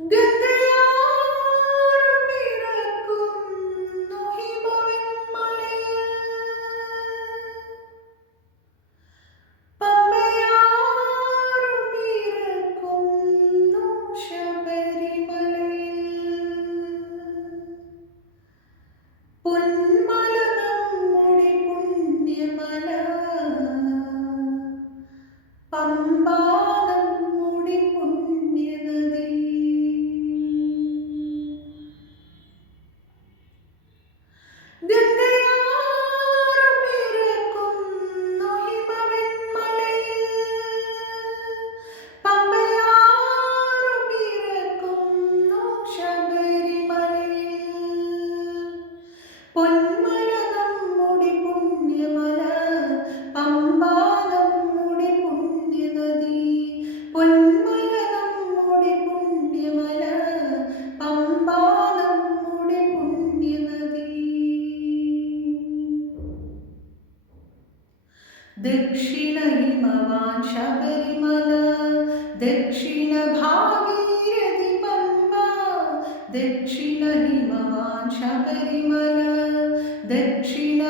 ഗംഗയാറ് പിറക്കുന്നു ഹിമവന്മലയിൽ. പമ്പയാറ് പിറക്കുന്നു ശബരിമലയിൽ. പൊന്മല നമ്മുടെ പുണ്യമല, പമ്പ നമ്മുടെ പുണ്യനദി. ഗംഗയാറ് പിറക്കുന്നു ഹിമവന്മലയിൽ. പമ്പയാറ് പിറക്കുന്നു ശബരിമലയിൽ. പൊന്മല നമ്മുടെ പുണ്യമല, പമ്പ നമ്മുടെ പുണ്യനദി. പൊന്മല നമ്മുടെ പുണ്യമല, പമ്പ നമ്മുടെ പുണ്യനദി. ദക്ഷിണ ഹിമവാൻ ശബരിമല, ദക്ഷിണ ഭാഗീരഥി പമ്പ. ദക്ഷിണ ഹിമവാൻ ശബരിമല, ദക്ഷിണ